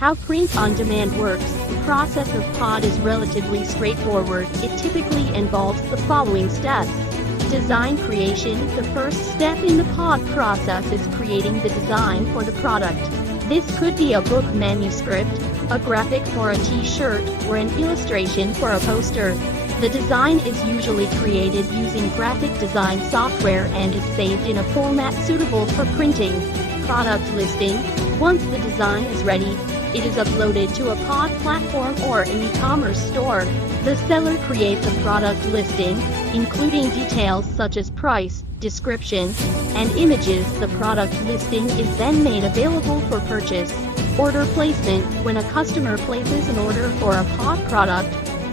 How print on demand works. The process of pod is relatively straightforward. It typically involves the following steps. Design creation. The first step in the pod process is creating the design for the product. This could be a book manuscript, a graphic for a t-shirt, or an illustration for a poster. The design is usually created using graphic design software and is saved in a format suitable for printing. Product listing. Once the design is ready, it is uploaded to a pod platform or an e-commerce store. The seller creates a product listing, including details such as price, description, and images. The product listing is then made available for purchase. Order placement. When a customer places an order for a pod product,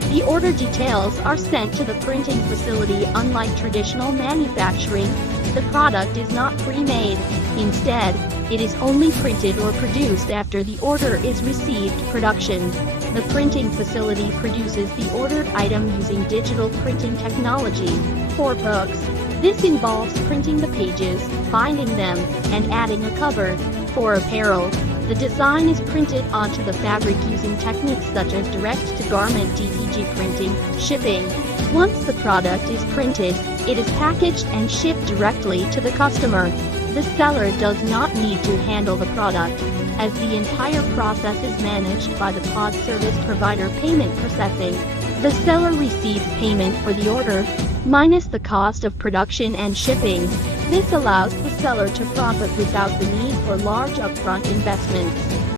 the order details are sent to the printing facility. Unlike traditional manufacturing, the product is not pre-made. Instead, it is only printed or produced after the order is received. Production. The printing facility produces the ordered item using digital printing technology. For books, this involves printing the pages, binding them, and adding a cover. For apparel, the design is printed onto the fabric using techniques such as direct-to-garment (DTG) printing. Shipping. Once the product is printed, it is packaged and shipped directly to the customer. The seller does not need to handle the product, as the entire process is managed by the pod service provider. Payment processing. The seller receives payment for the order, minus the cost of production and shipping. This allows the seller to profit without the need for large upfront investments.